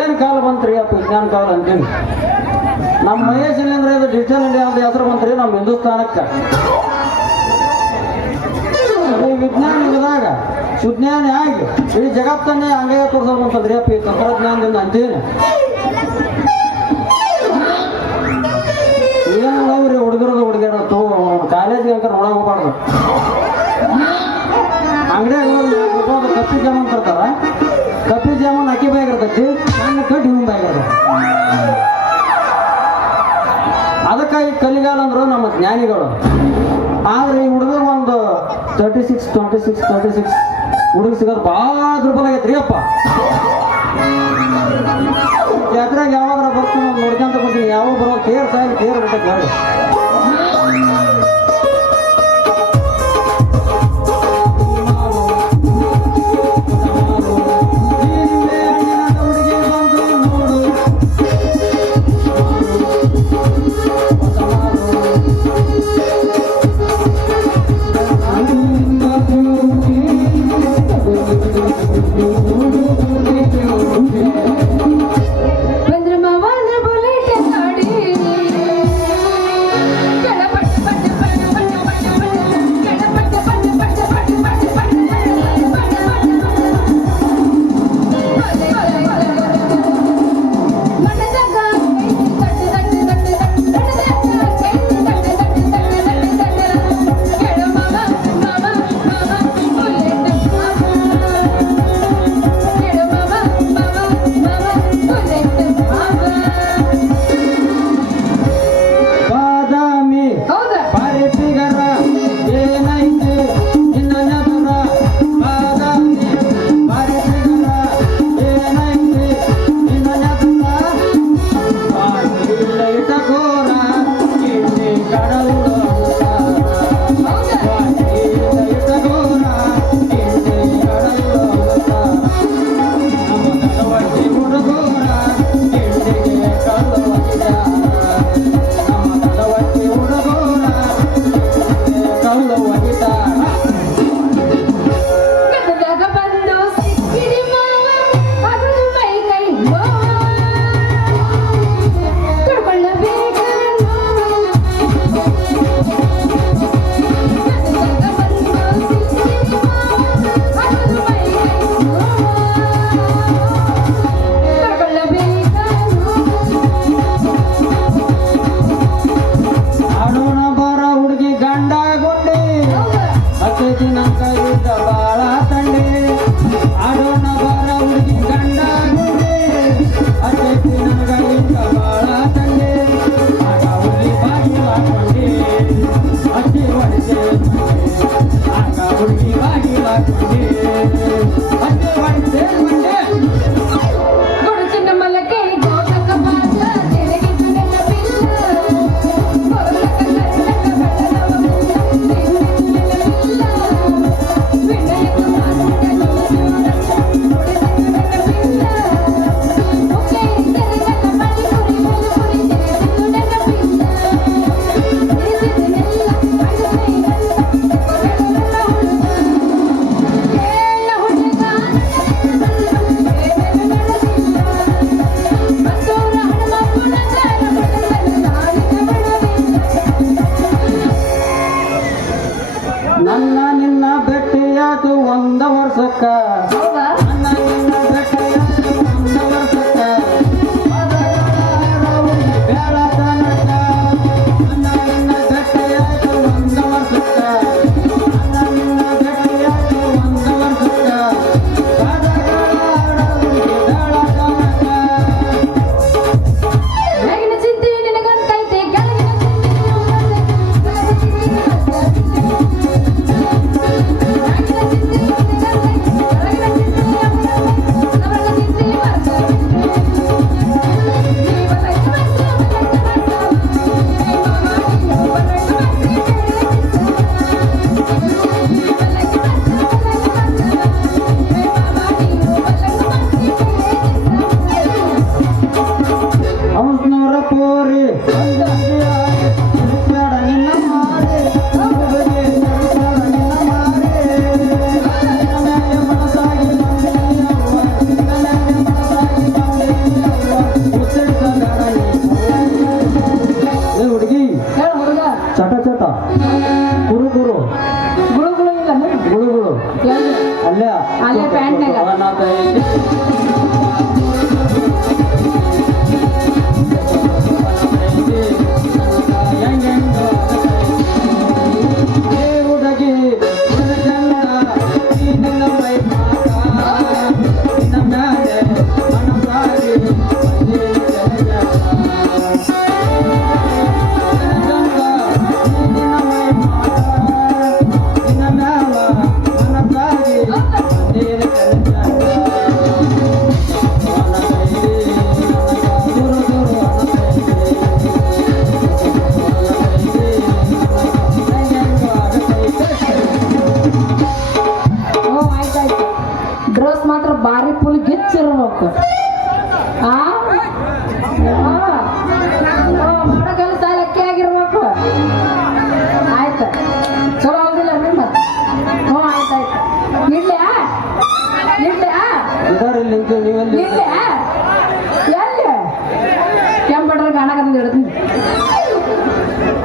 ಏನು ಕಾಲ ಬಂತ್ರಿ ಅಪ್ಪ ವಿಜ್ಞಾನ ಕಾಲ ಅಂತೀನಿ. ನಮ್ಮ ಮಹೇಶನೇಂದ್ರ ಇದು ಡಿಜಿಟಲ್ ಇಂಡಿಯಾ ಅಂತ ಹೆಸರು ಬಂತ್ರಿ ನಮ್ಮ ಹಿಂದೂಸ್ತಾನಕ್ಕೆ. ಈ ವಿಜ್ಞಾನ ಯುಗದಾಗ ಸುಜ್ಞಾನಿ ಆಗಿ ಇಡೀ ಜಗತ್ತನ್ನೇ ಹಂಗೆ ತೋರಿಸೋದು ಅಂತಂದ್ರಿ ಅಪ್ಪ ಈ ತಂತ್ರಜ್ಞಾನದಿಂದ ಅಂತೀನಿ. ಏನ್ರಿ ಹುಡುಗಿರ ಕಾಲೇಜಿಗೆ ಅಂಕರ್ ಒಳಗೆ ಹೋಗ್ಬಾರ್ದು. ಅಂಗಡಿಯಾಗ ಕಪ್ಪಿ ಜಾಮೂನ್ ತರ್ತಾರ, ಕಪ್ಪಿ ಜಾಮೂನ್ ಅಕ್ಕಿ ಬಾಗಿರ್ತೈತಿ, ಸಣ್ಣ ಕಡ್ಡಿ ಹೂನ್ ಬಾಗಿರ್ತೈತಿ. ಅದಕ್ಕಾಗಿ ಕಲಿಗಾಲ ಅಂದ್ರು ನಮ್ಮ ಜ್ಞಾನಿಗಳು. ಆದ್ರೆ ಈ ಹುಡುಗರು ಒಂದು 36 ಹುಡುಗ ಸಿಗೋದು ಭಾಳ ದುರ್ಬಲ ಆಗೈತ್ರಿ ಅಪ್ಪ. ಯಾತ್ರಾಗ ಯಾವಾಗ ಬರ್ತೀನಿ ನೋಡ್ಕೊಂತ ಬರ್ತೀನಿ, ಯಾವಾಗ ಬರೋ ಕೇರ್ ಸಾಯಿ ಕೇರ್ ಬಿಟ್ಟೈತಿ ಹೇಳಿ. ಬಂದ್ರ ಮಾವನ ಬುಲೆಟ್ ಗಾಡಿ ಕೆಳಪಟ್ಟ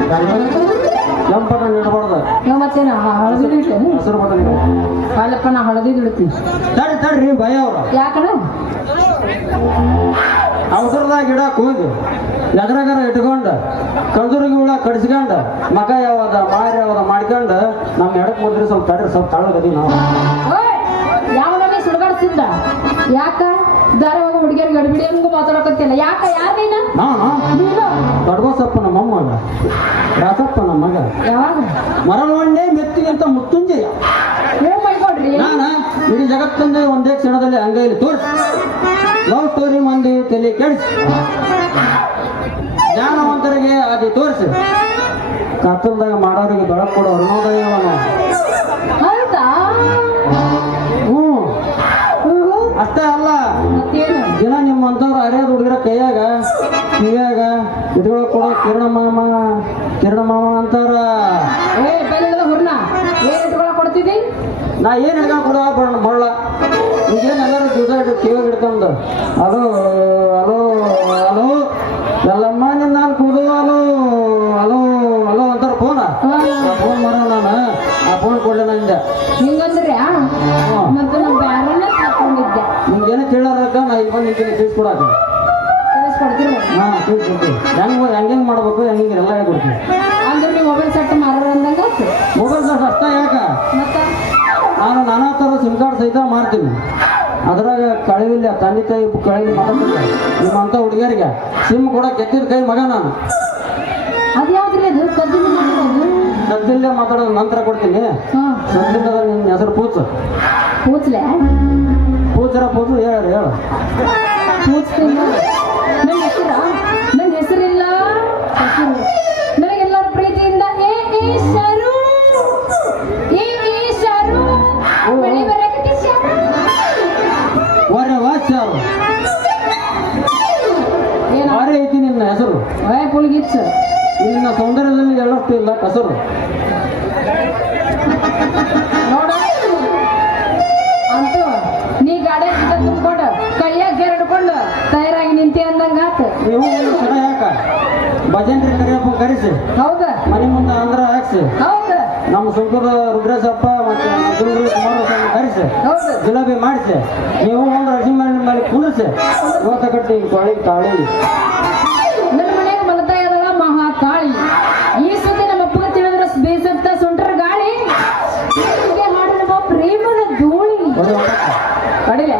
ಕೆಂಪು ಬಟನ್ ಇಡಬಾರ್ದು, ಮತ್ತೇನ ಹಳದಿ ಇಟ್ಟೇನು? ಹಸಿರು ಬಟನ್ ಇಡ. ಅಲ್ಲಪ್ಪ ನಾ ಹಳದಿ ಇಡ್ತೀನಿ. ತಡ್ರಿ ಭಯ ಅವ್ರ ಯಾಕಣ ಅವಸರದಾಗ ಇಡಕ್ ಹೋಗಿ ಎದ್ರಾಗಾರ ಇಟ್ಕೊಂಡು ಕಂಜೂರಿಗೆ ಹುಳ ಕಡಿಸ್ಕೊಂಡು ಮಗ ಯಾವದ ಮಾರಿ ಯಾವದ ಮಾಡ್ಕೊಂಡು ನಮ್ಮ ಎಡಕ್ ಬಂದ್ರಿ ಸ್ವಲ್ಪ ತಡ್ರಿ ಸ್ವಲ್ಪ ತಳಗದಿ ನಾವು ಯಾವನೇ ಸುಡುಗಾಡ್ಸಿದ್ದ ಯಾಕ ಧಾರವಾಡ ಹುಡುಗಿಯರ್ ಗಡಿಬಿಡಿ ಹಂಗ ಮಾತಾಡಕತ್ತಿಲ್ಲ ಯಾಕ ಯಾರ ನಾನು ದೊಡ್ಡಬಸಪ್ಪ ನಮ್ಮ ಅಮ್ಮ ರಾಸಪ್ಪ ನಮ್ಮ ಮಗ ಯಾವಾಗ ಮರಳವಣ್ಣೆ ಮೆತ್ತಿಗಿಂತ ಮುತ್ತುಂಜಯ ಮಾಡ್ಕೊಡ್ರಿ ನಾನ ಇಡೀ ಜಗತ್ತಂದು ಒಂದೇ ಕ್ಷಣದಲ್ಲಿ ಅಂಗೈಲಿ ತೋರಿಸಿ ಲವ್ ಸ್ಟೋರಿ ಮಂದಿ ತಲೆ ಕೆಡಿಸಿ ಜ್ಞಾನವಂತರಿಗೆ ಅದು ತೋರಿಸಿ ಕತ್ತಲ್ದಾಗ ಮಾಡೋರಿಗೆ ಬೆಳಕು ಕೊಡೋ ಅರುಣೋದಯವನ್ನು ಹೌದಾ ಅಷ್ಟೇ ಅಲ್ಲ ಮತ್ತೇನು ದಿನ ನಿಮ್ಮಂತವ್ರು ಅರಿಯೋದು ಹುಡುಗರ ಕೈಯಾಗ ಕಿವಿಯಾಗ ಇದ್ರೊಳಗೆ ಕೊಡೋ ಕಿರಣ ಮಾಮ ಅಂತಾರ. ಹುರ್ನ ಏನ್ ಇಟ್ಕೊಳ ಕೊಡ್ತಿದ್ದಿ ನಾ ಏನ್ ಹಿಡ್ಕೊಂಡು ಕೊಡ ಬರಲ್ಲ ಈಗೇನು ಎಲ್ಲರೂ ದಿವಸ ಕಿವಿಯಾಗ ಹಿಡ್ಕೊಂಡು ಅದು ಅಲೋ ಅಲೋ ಎಲ್ಲಮ್ಮ ನಿನ್ನ ಕುಡು ಅಲೋ ಅಲೋ ಅಲೋ ಅಂತಾರ ಫೋನ್ ಮಾಡೋ ನಾನು ಆ ಫೋನ್ ಕೊಡ್ಲಿ ನಂದೆ ಹಿಂಗಂದ್ರೆ ಮತ್ತೆ ನಾವು ಬ್ಯಾರನ್ನ ಹಾಕೊಂಡಿದ್ದೆ ನಿಮ್ಗೇನು ಕೇಳೋರಕ್ಕ ನಾ ಇಲ್ಲಿ ಬಂದು ನಿಂತೀನಿ ತಿಳಿಸ್ಕೊಡಾಕ ಕೊಡ್ತೀರಿ ಹಾಂ ತಿಳಿಸ್ಕೊಡ್ತೀವಿ ಹೆಂಗೆ ಮಾಡ್ಬೇಕು ಹೆಂಗೆ ಎಲ್ಲ ಹೇಳ್ಕೊಡ್ತೀವಿ ಅಂದ್ರೆ ನೀವು ಮೊಬೈಲ್ ಸೆಟ್ ಮಾರೋಣ ಅಂದಂಗ ಮೊಬೈಲ್ ಸರ್ ಅಷ್ಟ ಯಾಕ ಮತ್ತೆ ನಾನು ನಾನಾ ಥರ ಸಿಮ್ ಕಾರ್ಡ್ ಸಹಿತ ಮಾಡ್ತೀನಿ ಅದ್ರಾಗ ಕಳಿವಿಲ್ಲ ತಂದೆ ತಾಯಿ ಕಳಿವಿ ಮಾಡ್ತಿಲ್ಲ ನಿಮ್ಮಂಥ ಹುಡುಗಿಯರಿಗೆ ಸಿಮ್ ಕೊಡಕ್ಕೆ ಎತ್ತಿದ ಕೈ ಮಗ ನಾನು ಅದ್ಯಾವ್ದ್ರಿ ಅದು ಕದ್ದಿನ ಮಾತಾಡೋದು ಸದ್ದಿಲ್ಲೇ ಮಾತಾಡೋದು ನಂತರ ಕೊಡ್ತೀನಿ ಸದ್ದಿಂದ ನಿನ್ನ ಹೆಸರು ಪೂಚು ಕೂಚ್ಲೆ ಪೂಚರ ಪೂಚು ಹೇಳು ಕೂಚ್ತಿಲ್ಲ ನನ್ನ ಹೆಸರಿಲ್ಲ ನನಗೆಲ್ಲರ ಪ್ರೀತಿಯಿಂದ ಏ ಶರು ಶರು ಬೆಳಿ ಬರಕತ್ತಿ ಶರು ವಾರೆ ವಾಚ್ಯಾರು ವಾರೆ ಐತಿ ನಿನ್ನ ಹೆಸರು ಪುಲ್ಗಿಚ್ಚ ನಿನ್ನ ಸೌಂದರ್ಯದಲ್ಲಿ ಎಳ್ಳಷ್ಟು ಇಲ್ಲ ಕಸರು ನೋಡ ಅಂತೂ ನೀ ಗಾಡಿ ತುಂಬಿಕೊಂಡು ಕೈಯಾಗ ಜರಡ್ಕೊಂಡು ತಯಾರಾಗಿ ನಿಂತಿ ಅಂದಂಗ ಆತ ನೀವು ಒಂದು ಕ್ಷಣ ಯಾಕ ಭಜನ್ರಿ ಕರಿಯಪ್ಪ ಕರೆಸಿ ಹೌದಾ ಮನೆ ಮುಂದೆ ಅಂದ್ರ ಹಾಕ್ಸಿ ಹೌದಾ ನಮ್ಮ ಸುಂಕದ ರುದ್ರೇಶಪ್ಪ ಮತ್ತೆ ನಮ್ಮ ಸುಂಕದ ಕುಮಾರಸ್ವಾಮಿ ಕರೆಸಿ ಹೌದು ಜಿಲೇಬಿ ಮಾಡಿಸಿ ನೀವು ಒಂದು ಅಡಿಗೆ ಮೇಲೆ ಕುಣಿಸಿ ಇವತ್ತ ಕಟ್ಟಿ ತೊಳಿ ತಾಳಿ ನನ್ನ ಮನೆಗೆ ಮಲತಾ ಇದ್ದಾಳ ಮಹಾಕಾಳಿ ಈ ಸುದ್ದಿ ನಮ್ಮ ಅಪ್ಪಗೆ ತಿಳಿದ್ರೆ ಬೇಸತ್ತ ಸುಂಟ್ರ ಗಾಳಿ ಹಾಡು ನಮ್ಮ ಪ್ರೇಮದ ಧೂಳಿ ಕಡಿಲೆ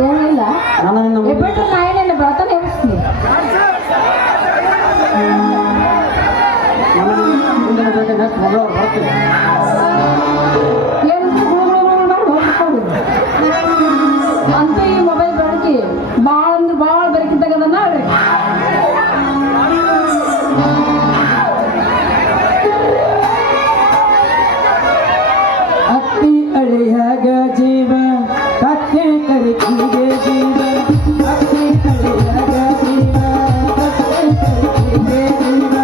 ಏನಿಲ್ಲ ನಾನು ನಿನ್ನ ಮುಂದೆ ಬಿಟ್ಟು ನಾ ಏನೇನು ಬೆಳತಾನೆ ಎಬ್ಬಿಸ್ತೀನಿ ನಾನು ನಿನ್ನ ಮುಂದಿನ ಜೊತೆ ನೆಕ್ಸ್ಟ್ ಮಂಗಳವಾರ ಬರ್ತೀನಿ. ಏನಂತ ಮಾಡಿ ಹೋಗ್ಬಿಟ್ಟು ಅಂತೂ ಈ ಮೊಬೈಲ್ ಬೆಳಕಿ ಭಾಳ ಅಂದ್ರೆ ಭಾಳ ಬೆರಕಿದ್ದಾಗದ ನೋಡ್ರಿ ಅತ್ತಿ ಅಳಿಯಾಗ ಜೀವ ಕತ್ತಿ ಕರಿತಿಗೆ ಜೀವ ಅತ್ತಿ ಅಳಿಯಾಗ ಜೀವ ಕತ್ತಿ ಕರಿತಿಗೆ ಜೀವ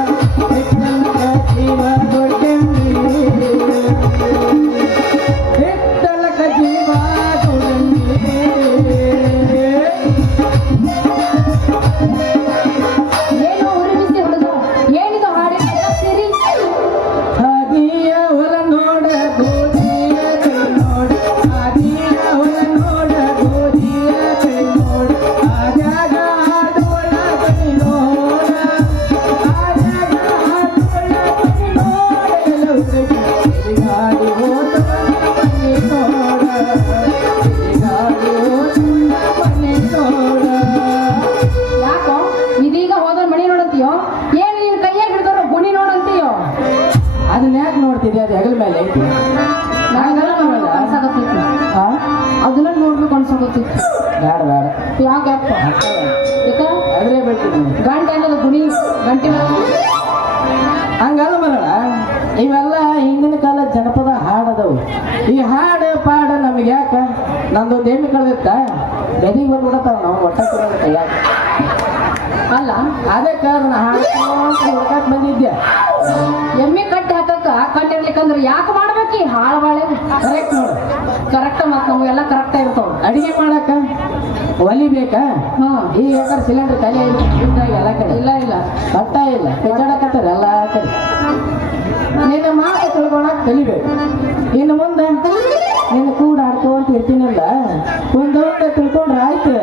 ಹಿಟ್ಟಲಕ ಜೀವ ಕೊಟ್ಟೆಂಬಿ ಹಿಟ್ಟಲಕ ಜೀವ ಕೊಡಂಬಿ ಏನು ಉರಿ ಬಿಸಿ ಹುಡುಗ ಏನಿದು ಹಾಡಿನ ಸೇರಿ ಹಾದಿಯ ಹೊಲ ನೋಡ ಗೋಧಿಯ ಕೈ ನೋಡ ಹಾದಿಯ ಹೊಲ ನೋಡ ಗೋಧಿಯ ಕೈ ನೋಡ ಆಗಾಗ ಹಾಡೋಳ ಬನಿ ನೋಡ ಆಗಾಗ ಹಾಡೋಳ ಬನಿ ನೋಡ ಎಲ್ಲವರಿಗೆ ಗಾಡಿ ಹೋದ ಬನಿ ನೋಡ ಗಾಡಿ ಹೋದ ಬನಿ ನೋಡ ಯಾಕೋ ಇದೀಗ ಹೋದ ಮಣಿ ನೋಡಂತೀಯೋ ಏನು ನಿನ್ ಕೈಯಾಗ ಹಿಡಿದವ್ರ ಗುಣಿ ನೋಡಂತೀಯೋ ಅದನ್ನ ಯಾಕೆ ನೋಡ್ತಿದ್ದೆ ಅದು ಹೆಗಲ ಮೇಲೆ ಐತಿ ನನಗೆಲ್ಲ ನೋಡ್ಬೇಕು ಅನ್ಸಾಕತ್ತಿತ್ತು ಹಾ ಅದನ್ನ ನೋಡ್ಬೇಕು ಅನ್ಸಾಕತ್ತಿತ್ತು ಬೇಡ ಬೇಡ ಯಾಕಪ್ಪ ಯಾಕ ಅದ್ರೇ ಬೇಡ್ತೀನಿ ಗಂಟೆ ಅನ್ನೋದು ಗುಣಿ ಗಂಟೆ ಹಂಗಲ್ಲ ಮರಳ ಇವೆಲ್ಲ ಹಿಂದಿನ ಕಾಲ ಜನಪದ ಹಾಡದವು ಈ ಹಾಡು ಪಾಡ ನಮಗೆ ಯಾಕ ನಂದು ದೇಮಿ ಕಳೆದಿತ್ತ ಬೆದಿಗೆ ಬಂದ್ಬಿಡತ್ತಾವ ನಾವು ಒಟ್ಟ ಯಾಕೆ ಅಲ್ಲ ಅದಕ್ಕೆ ಅದನ್ನ ಹಾಡ್ಕೊಂಡು ಹುಡ್ಕಕ್ ಬಂದಿದ್ದೆ ಎಮ್ಮೆ ಕಟ್ಟಿ ಹಾಕಕ್ಕ ಕಟ್ಟಿರ್ಲಿಕ್ಕಂದ್ರೆ ಯಾಕೆ ಮಾಡ್ಬೇಕು ಈ ಹಾಳು ಬಾಳೆ ಕರೆಕ್ಟ್ ನೋಡು ಕರೆಕ್ಟ್ ಮತ್ ನಾವು ಎಲ್ಲ ಕರೆಕ್ಟ್ ಇರ್ತಾವ ಅಡಿಗೆ ಮಾಡಕ್ಕ ಒಲಿ ಬೇಕಾ ಹ್ಮ್ ಈ ಯಾಕಂದ್ರೆ ಸಿಲಿಂಡರ್ ಖಾಲಿ ಆಗಿದ್ದಾಗ ಎಲ್ಲ ಕಡೆ ಇಲ್ಲ ಇಲ್ಲ ಕಟ್ಟ ಇಲ್ಲ ಕೆಚ್ಚಾಡಕತ್ತಾರ ಎಲ್ಲ ಕಡೆ ನಿನ್ನ ಮಾತು ತಿಳ್ಕೊಳಕ್ ಕಲಿಬೇಕು ಇನ್ನು ಮುಂದೆ ನಿನ್ನ ಕೂಡ ಆಡ್ಕೊಂತ ಇರ್ತೀನಲ್ಲ ಒಂದೊಂದು ತಿಳ್ಕೊಂಡ್ರೆ ಆಯ್ತು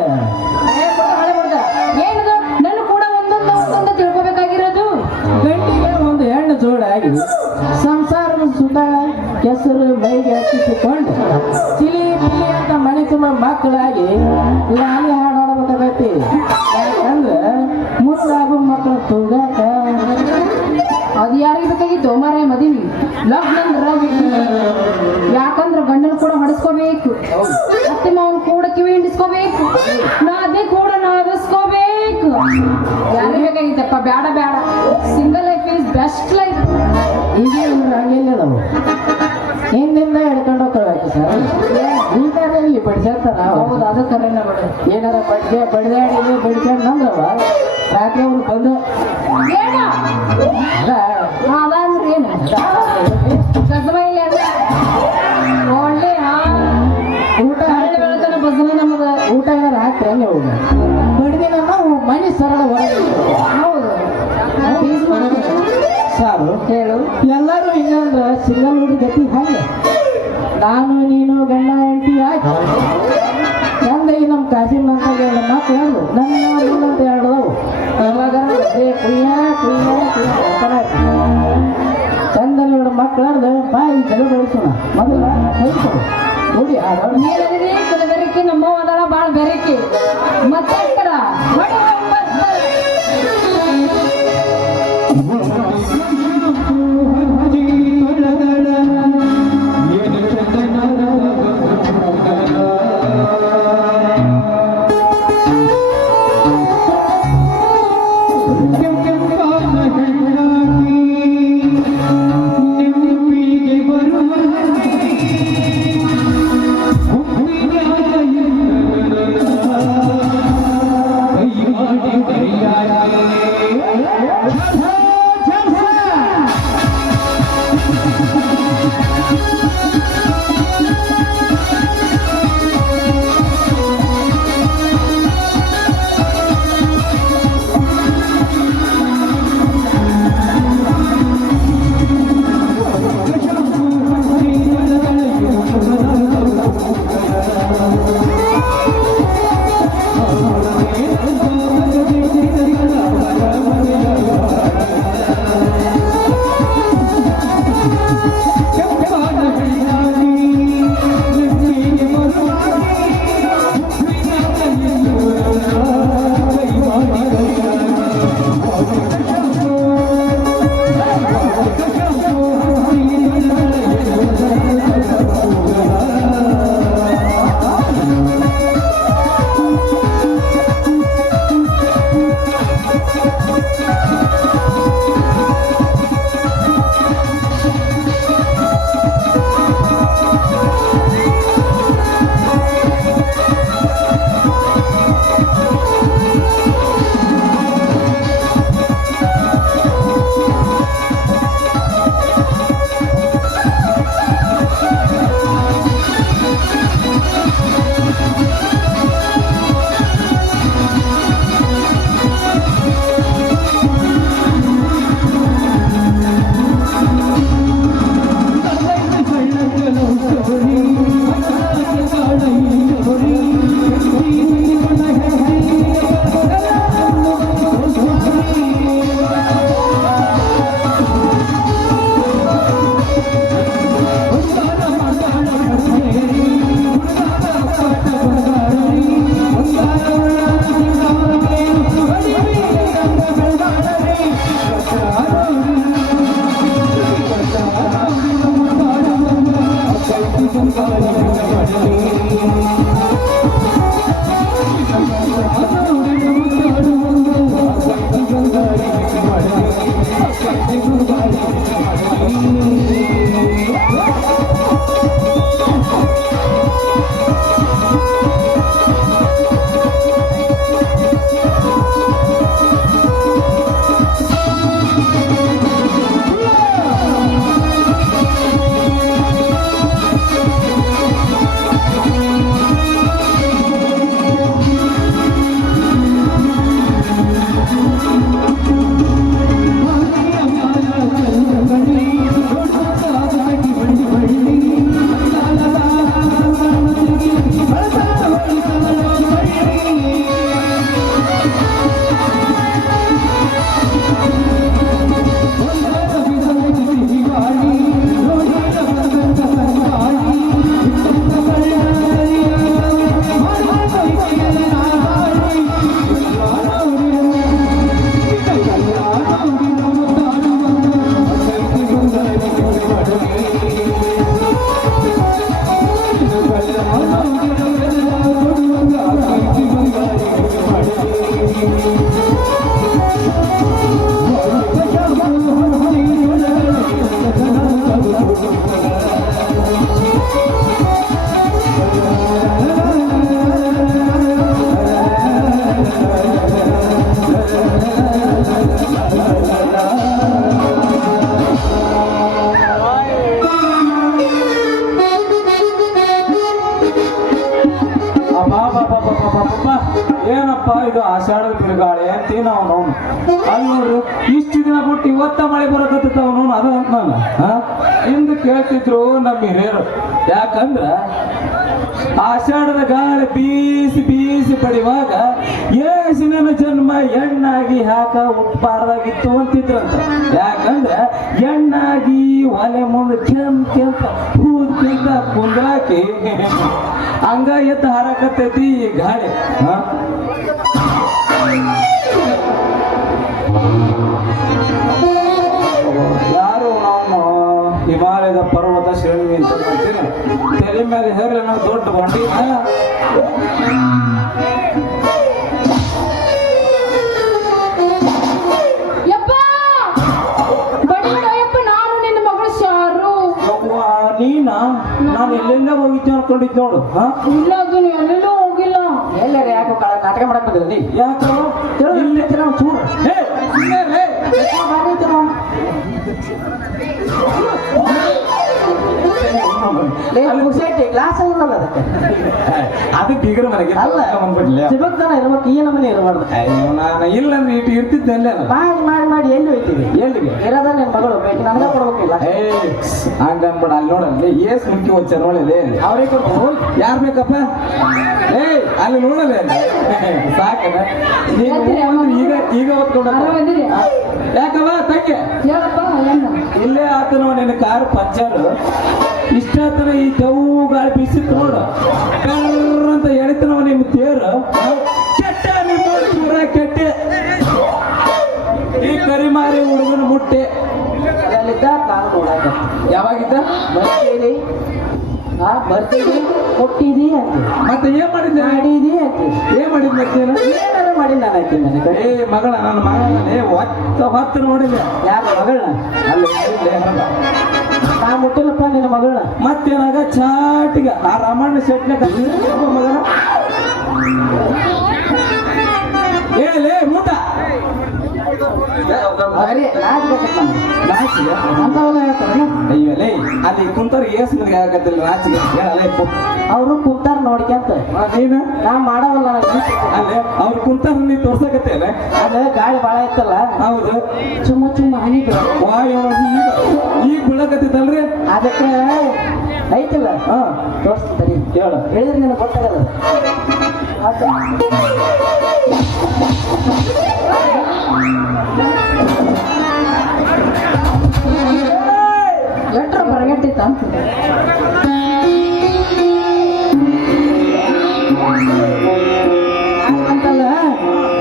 ಏನದು ನನ್ನ ಕೂಡ ಒಂದೊಂದು ತಿಳ್ಕೊಬೇಕಾಗಿರೋದು ಗಂಟಿಗೆ ಒಂದು ಹೆಣ್ಣು ಜೋಡಾಗಿ ಸಂಸಾರದ ಸುಖ ಕೆಸರು ಮೈಗೆ ಹಚ್ಚಿಸಿಕೊಂಡು ಚಿಲಿ ಪಿಲಿ ಅಂತ ಮನೆ ತುಂಬ ಮಕ್ಕಳಾಗಿ ಲಾಲಿ ಹಾಡಾಡಬೇಕಾಗೈತಿ ಯಾಕಂದ್ರೆ ಮುದ್ದಾಗು ಮಕ್ಕಳು ತೂಗಾಕ ಅದು ಯಾರಿಗೆ ಬೇಕಾಗಿತ್ತು ಮಾರೇ ಮದುವೆ ಲಗ್ನ ಅಂದ್ರೆ ಯಾಕಂದ್ರೆ ಗಂಡನ ಕೂಡ ಹೊಡೆಸ್ಕೋಬೇಕು ಅತ್ತೆ ಮಾವನ್ ಕೂಡ ಕಿವಿ ಹಿಂಡಿಸ್ಕೋಬೇಕು ನಾದೇ ಕೂಡ ನಾದಿಸ್ಕೋಬೇಕು ಯಾರಿಗೆ ಬೇಕಾಗಿತ್ತಪ್ಪ ಬೇಡ ಬೇಡ single life is best life ಈಗ ಹಂಗೆಲ್ಲ ಅದಾವು ಹಿಂದಿಂದ ಹಿಡ್ಕೊಂಡು ಹೋಗ್ತಾವೆ ಸರ್ ಈಗ ಇಲ್ಲಿ ಬಡ್ಸಾಡ್ತಾರ ಹೌದು ಅದು ಕರೆನ ಬೇಡ ಏನಾರ ಬಡ್ದಾಡಿ ಬಡ್ಸ್ಕೊಂಡು ನಂದ್ರವ ರಾತ್ರಿ ಅವ್ರು ಬಂದು ಬೇಡ ಅಲ್ಲ ಅದಂದ್ರೆ ಏನು ಕಸಬೈಲಿ ಅಲ್ಲ ಒಳ್ಳೆ ಊಟ ಹಳ್ಳಿ ಬೆಳತನ ಬಸನ ನಮಗ ಊಟ ಏನಾರ ಹಾಕ್ರಿ ಹಂಗೆ ಹೋಗ ಬಡ್ದಿನ ನಾವು ಮನೆ ಸರಳ ಹೊರಗೆ ಹೌದು ಫೀಸ್ ಮಾಡ್ತೀನಿ ಸಾರು ಹೇಳು ಎಲ್ಲರೂ ಹಿಂಗಂದ್ರೆ ಸಿಂಗಲ್ ಹುಡುಗಿ ಗತಿ ಹಾಗೆ ನಾನು ನೀನು ಗಂಡ ಹೆಂಡತಿ ಆಯ್ತು ಚಂದಾಗಿ ನಮ್ಮ ಕಾಸಿನ ಅಂತ ಹೇಳ ಮಾತು ಹೇಳು ನನ್ನ ಅಂತ ಹೇಳೋದು ಯಾವಾಗ ಕುಯ್ಯ ಕುಯ್ಯ ಕುಯ್ಯ ಚಂದ ನೋಡ ಮಕ್ಕಳಾರ್ದು ಬಾಯಿ ಜಗ ಬೆಳೆಸೋಣ ಮೊದಲ ಕಲಿಸೋಣ ನೋಡಿ ನೀನದಿದೆ ಕೆಲ ಬೆರಕಿ ನಮ್ಮ ಅದಳ ಬಾಳ ಬೆರಕಿ ಮತ್ತೆ ಕಡ ಕೈ ಮಾಡಿ ಏನಪ್ಪ ಇದು ಆಷಾಢದ ಬಿರುಗಾಳಿ ಅಂತೀನ ಅವನು ಅಲ್ಲಿ ನೋಡ್ರಿ ಇಷ್ಟು ದಿನ ಬಿಟ್ಟು ಇವತ್ತ ಮಳೆ ಬರಕತ್ತ ಅವನು ಅದು ಅಂತ ನಾನು ಹಿಂದೆ ಕೇಳ್ತಿದ್ರು ನಮ್ಮ ಹಿರಿಯರು. ಯಾಕಂದ್ರ ಆಷಾಢದ ಗಾಳಿ ಬೀಸಿ ಬೀಸಿ ಪಡಿವಾಗ ಯೇಸುವಿನ ಜನ್ಮ ಹೆಣ್ಣಾಗಿ ಹಾಕ ಉಟ್ಬಾರ್ದಾಗಿತ್ತು ಅಂತಿದ್ರಂತ. ಯಾಕಂದ್ರ ಹೆಣ್ಣಾಗಿ ಒಲೆ ಮುಂದೆ ಕೆಂಪ ಕೂದ್ಕಿಂತ ಕುಂದ್ರಾಕಿ ಹಂಗ ಎದ್ದು ಹಾರಕತ್ತೈತಿ ಈ ಗಾಳಿ. ಯಾರು ನಾವು ಹಿಮಾಲಯದ ಪರ್ವತ ಶ್ರೇಣಿ ಅಂತ ಹೇಳ್ತೀನಿ. ತಲೆ ಮೇಲೆ ಹೇರಲಿ ನಾವು ದೊಡ್ಡ ಬಂಡಿ ನೀನಾ ನಾನು ಎಲ್ಲೆಲ್ಲ ಹೋಗಿದ್ದೆ ಅನ್ಕೊಂಡಿದ್ ನೋಡು. ಇಲ್ಲ ಅದು ಎಲ್ಲೆಲ್ಲೂ ಹೋಗಿಲ್ಲ. ಎಲ್ಲಾರ ಯಾಕೆ ನಾಟಕ ಮಾಡಕ್ ಬಂದ್ರಿ? ಯಾಕೆ ಚೂರು ಗ್ಲಾಸ್ ಅಲ್ಲ ಅದಕ್ಕೆ ಅದು ಬೀಗರ ಮನೆಗೆ ಅಲ್ಲ ಸಿಬಕ್ತಾನ ಇರ್ಬೇಕು. ಈ ನಮನೆ ಇರಬಾರ್ದು. ನಾನು ಇಲ್ಲ ಅಂದ್ರೆ ಇಟ್ಟು ಇರ್ತಿದ್ದೆ ಅಲ್ಲೇ ಮಾಡಿ ಮಾಡಿ ಮಾಡಿ ಎಲ್ಲಿ ಹೋಯ್ತೀವಿ? ಎಲ್ಲಿಗೆ ಇರೋದ ನಿನ್ ಮಗಳು ಬೇಕು ನನಗ ಕೊಡ್ಬೇಕಿಲ್ಲ. ಹಂಗ ಅನ್ಬೇಡ. ಅಲ್ಲಿ ನೋಡಲ್ಲಿ ಏಸ್ ಮುಖ್ಯ ಹೋಗ್ತಾರ ನೋಡಲಿ ಅವ್ರಿಗೆ ಕೊಟ್ಟು ಹೋಗಿ ಯಾರು ಬೇಕಪ್ಪ? ಅಲ್ಲಿ ನೋಡಲ್ಲ ಸಾಕನ ಈಗ ಈಗ ಹೊತ್ಕೊಂಡ ಯಾಕವ ತಂಗೆ ಇಲ್ಲೇ ಆತನ ನಿನ್ನ ಕಾರ್ ಪಂಚರ್ ಇಷ್ಟಾತನ ಈ ದವು ಗಾಳಿ ಬೀಸಿತ್ತು ನೋಡು ಅಂತ ಎಳಿತನವ ನಿಮ್ಮ ತೇರು ಕೆಟ್ಟ ನಿಮ್ಮ ಚೂರ ಕೆಟ್ಟೆ ಈ ಕರಿಮಾರಿ ಹುಡುಗನ ಮುಟ್ಟೆ ಅಲ್ಲಿದ್ದ ನಾನು ನೋಡಾಕ ಯಾವಾಗಿದ್ದ ಬರ್ತೀರಿ ಬರ್ತೀರಿ ಕೊಟ್ಟಿದಿ ಅಂತ ಮತ್ತೆ ಏನ್ ಮಾಡಿದ್ದೆ ಮಾಡಿದಿ ಅಂತ ಏನ್ ಮಾಡಿದ್ದೆ ಏನಾರ ಮಾಡಿ ನಾನು ಹಾಕಿಲ್ಲ ನನಗೆ ಮಗಳ ನನ್ನ ಮಗಳನ್ನೇ ಹೊತ್ತು ನೋಡಿಲ್ಲ ಯಾರ ಮಗಳನ್ನ ಅಲ್ಲಿ ನಾ ಮುಟ್ಟಿಲ್ಲಪ್ಪ ನಿನ್ನ ಮಗಳನ್ನ ಮತ್ತೇನಾಗ ಚಾಟಿಗ ಆ ರಾಮಣ್ಣ ಶೆಟ್ನಾಗ ಮಗನ ಏಲೇ ಮೂಟ ಅಯ್ಯಲೇ ಅಲ್ಲಿ ಕುಂತಾರ ಏಸ್ ನಿನಗೆ ಆಗತ್ತಿಲ್ಲ ನಾಚಿಗೆ ಹೇಳಲೇ ಅವರು ಕುಂತಾರ ನೋಡ್ಕ್ಯಾಂತ ನೀನು ನಾ ಮಾಡವಲ್ಲ ಅಲ್ಲೇ ಅವ್ರು ಕುಂತಾರ ನೀ ತೋರ್ಸಕತ್ತೇನೆ ಅದ ಗಾಳಿ ಬಾಳ ಇತ್ತಲ್ಲ. ಹೌದು ಚುಮ್ಮ ಹನಿ ವಾಯು ಈಗ ಬೀಳಕತ್ತಿತ್ತಲ್ರಿ ಅದಕ್ಕೆ ಐತಿಲ್ಲ ತೋರಿಸ್ತೀನಿ ಹೇಳ ಹೇಳಿದ್ರೆ ನನಗೆ ಗೊತ್ತಾಗಲ್ಲ. ಎಟ್ರ ಬರಗಟ್ಟಿತ್ತ ಅಂತಲ್ಲ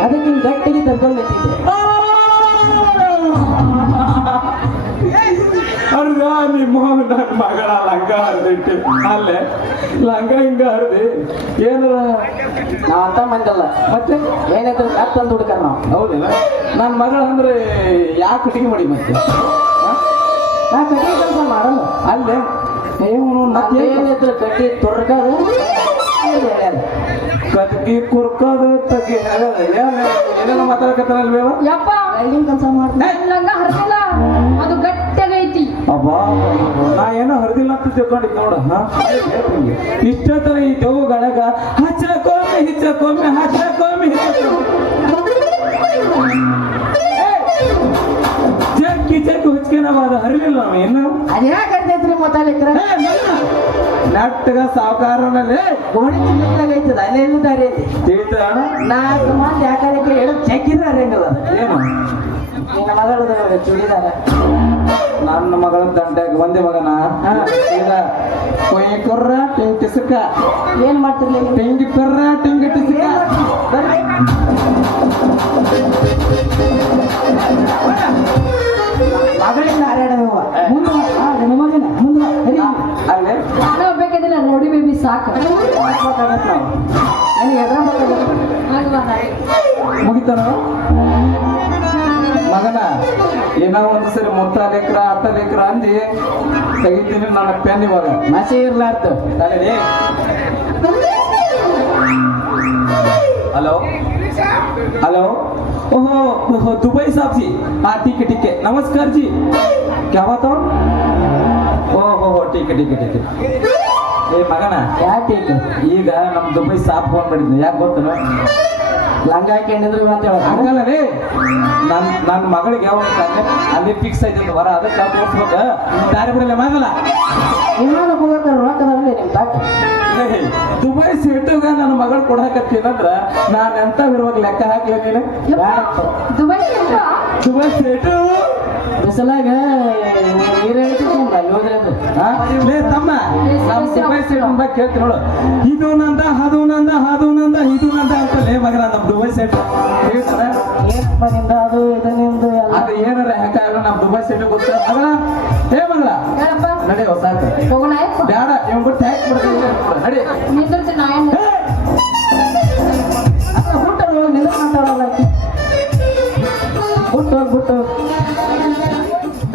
ಅದಕ್ಕೆ ಹಿಂಗೆ ಗಟ್ಟಿಗೆ ತರ್ಕೊಂಡು ನಿಂತಿದ್ದೆ. ಅರ್ಧ ನಿಮ್ಮ ನನ್ನ ಮಗಳ ಲಂಗ ಹರಿದಿಟ್ಟು ಅಲ್ಲೇ ಲಂಗ ಹಿಂಗ ಹರಿದಿ ಏನಾರ ನಾವ್ ಅಂತ ಮಂದಲ್ಲ ಮತ್ತೆ ಏನಾಯ್ತು ತಂದು ಹುಡ್ಕರ್ ನಾವು. ಹೌದಿಲ್ಲ ನನ್ನ ಮಗಳ ಅಂದ್ರೆ ಯಾಕೆ ಕಟಿಂಗ್ ಮಾಡಿ ಮತ್ತೆ ನಾ ಕಟ್ಟಿ ಕೆಲಸ ಮಾಡಲ್ಲ ಅಲ್ಲೇ ಮತ್ತೆ ಏನಿದ್ರು ಕಟ್ಟಿ ತೊರ್ಕದು ಕಟ್ಗಿ ಕುರ್ಕೋದು ತಗ್ಗಿ ಏನೇನೋ ಮಾತಾಡಕತ್ತಾರಲ್ವೇವ ಯಪ್ಪ ವೆಲ್ಡಿಂಗ್ ಕೆಲಸ ಮಾಡ್ತೀನಿ. ಲಂಗ ಹರಿದಿಲ್ಲ ಅದು ಗಟ್ಟಿಯಾಗೈತಿ. ಅಬ್ಬಾ ನಾ ಏನೋ ಹರಿದಿಲ್ಲ ಅಂತ ತಿಳ್ಕೊಂಡಿದ್ ನೋಡ ಇಷ್ಟೊತ್ತರ ಈ ದೇವು ಗಳಗ ಹಚ್ಚಕೊಮ್ಮೆ ಹಿಚ್ಚಕೊಮ್ಮೆ ಹಚ್ಚಕೊಮ್ಮೆ ಜಗ್ಗಿ ಜಗ್ಗಿ ಹುಚ್ಕೆನವ ಅದು ಹರಿಲಿಲ್ಲ ನಾವು ಇನ್ನು ಅದ್ ಯಾಕೆ ಅರ್ತೈತ್ರಿ ಮೊದಲಿಕ್ರ ನಟ್ಟಗ ಸಾವುಕಾರನಲ್ಲಿ ಗೋಣಿ ಚಿನ್ನೈತದ ಅಲ್ಲೆಲ್ಲ ದಾರಿ ಐತಿ. ತಿಳಿತ ನಾಲ್ಕು ಮಂದಿ ಯಾಕಂದ್ರೆ ಹೇಳಿ ಚೆಕ್ಕಿದ್ರೆ ಅರೇಂಗಿಲ್ಲ ಅದು. ಏನು ನಿನ್ನ ಮಗಳದ ಚೂಡಿದಾರ ನನ್ನ ಮಗಳ ದಂಟಾಗಿ ಒಂದೇ ಮಗನ ಈಗ ಕೊಯ್ ಕೊರ್ರ ಟಿಂಗ್ ಟಿಸಕ ಏನ್ ಮಾಡ್ತಿರ್ಲಿ ಟಿಂಗಿ ಕೊರ್ರ ಟಿಂಗಿ ಟಿಸಕ ಮಗಳಿಂದ ಹರಡ ಮುಂದೆ ನಿಮ್ಮ ಮಗನ ಮುಂದೆ ಅಲ್ಲೇ ನಾನು ಹೋಗ್ಬೇಕಂದಿಲ್ಲ ನೋಡಿ ಬೇಬಿ ಸಾಕು. ನನಗೆ ಎದ್ರ ಮುಗಿತಾನ ಮಗನ ಏನೋ ಒಂದು ಸರಿ ಮುತ್ತಾಲೇಕ್ರ ಅತ್ತಲೇಕ್ರ ಅಂದಿ ತೆಗಿತೀನಿ ನನ್ನ ಪೆನ್ ಇವಾಗ ಮಸಿ ಇರ್ಲಾರ್ದು ತಲೆ हेलो हेलो ओहो दुबई साहब जी हाँ ठीक है नमस्कार जी क्या बात हो ओहो ठीक है ಏ ಮಗನ ಯಾಕೆ ಈಗ ನಮ್ ದುಬೈ ಸಾಪ್ ಫೋನ್ ಮಾಡಿದ್ನಿ ಯಾಕೆ ಗೊತ್ತನ ಲಂಗ ಹಾಕೊಂಡಿದ್ರು ಅಂತ ಹೇಳ ಹಂಗಲ್ಲ ರೀ ನನ್ನ ಮಗಳಿಗೆ ಯಾವಾಗ ಅಲ್ಲಿ ಫಿಕ್ಸ್ ಐತೆ ವರ ಅದಕ್ಕೆ ತೋರಿಸ್ಬೇಕ ದಾರಿ ಬಿಡಲ್ಲ ಮಗಲ್ಲ ಇನ್ನೊಂದು ಹೋಗಕ್ಕೆ ರೊಕ್ಕದಲ್ಲಿ ನಿಮ್ ತಾಕ ದುಬೈ ಸೀಟುಗ ನನ್ನ ಮಗಳು ಕೊಡಕತ್ತೀನಂದ್ರ ನಾನು ಎಂತ ಇರುವಾಗ ಲೆಕ್ಕ ಹಾಕ್ಲಿ ನೀನು ದುಬೈ ದುಬೈ ಸೀಟು ಬಿಸಲಾಗ ನೀರು ಹೇಳ್ತಿದ್ದ ಅಲ್ಲಿ ಹೋದ್ರೆ ಅದು ಲೇ ತಮ್ಮ ನಮ್ಮ ದುಬೈ ಸೀಟ್ ಬಗ್ಗೆ ಕೇಳ್ತೀನಿ ನೋಡು ಇದು ನಂದ ಅದು ನಂದ ಅದು ನಂದ ಇದು ನಂದ ಅಂತ ಲೇ ಮಗನ ನಮ್ಮ ದುಬೈ ಸೀಟ್ ಹೇಳ್ತಾರ ಏನಪ್ಪ ನಿಂದ ಅದು ಇದು ನಿಂದು ಎಲ್ಲ ಅದು ಏನಾರ ಯಾಕಾಗ ನಮ್ಮ ದುಬೈ ಸೀಟ್ ಗೊತ್ತ ಮಗಳ ಏ ಮಗಳ ಹೇಳಪ್ಪ ನಡಿ ಸಾಕು ಹೋಗೋಣ ಬೇಡ ಇವ್ ಬಿಟ್ಟು ಹ್ಯಾಕ್ ಬಿಡ್ತೀನಿ ನಡಿ ನಿಂದಿರ್ತೀನಿ ನಾ ಏನು ಅಲ್ಲ ಬಿಟ್ಟು ನಿಂದ ಮಾತಾಡೋಲ್ಲ ಆಕಿ ಬಿಟ್ಟು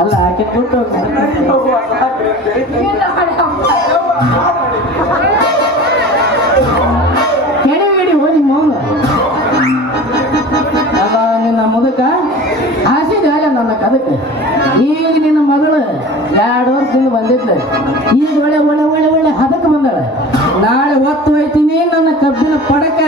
ಅಲ್ಲ ಆಕೆ ಬಿಟ್ಟು ಕೆಡಿ ಹೋಗಿ ಮೌನ ಅಲ್ಲ ನಿನ್ನ ಮುದಕ ಹಾಸಿದ ನನ್ನ ಕದಕ್ಕೆ ಈಗ ನಿನ್ನ ಮಗಳು 2 ವರ್ಷದಿಂದ ಬಂದಿದ್ಲು ಈಗ ಒಳ್ಳೆ ಒಳ್ಳೆ ಒಳ್ಳೆ ಒಳ್ಳೆ ಹದಕ್ಕೆ ಬಂದಾಳೆ ನಾಳೆ ಒತ್ತು ಹೋಯ್ತೀನಿ ನನ್ನ ಕಬ್ಬಿನ ಪಡಕ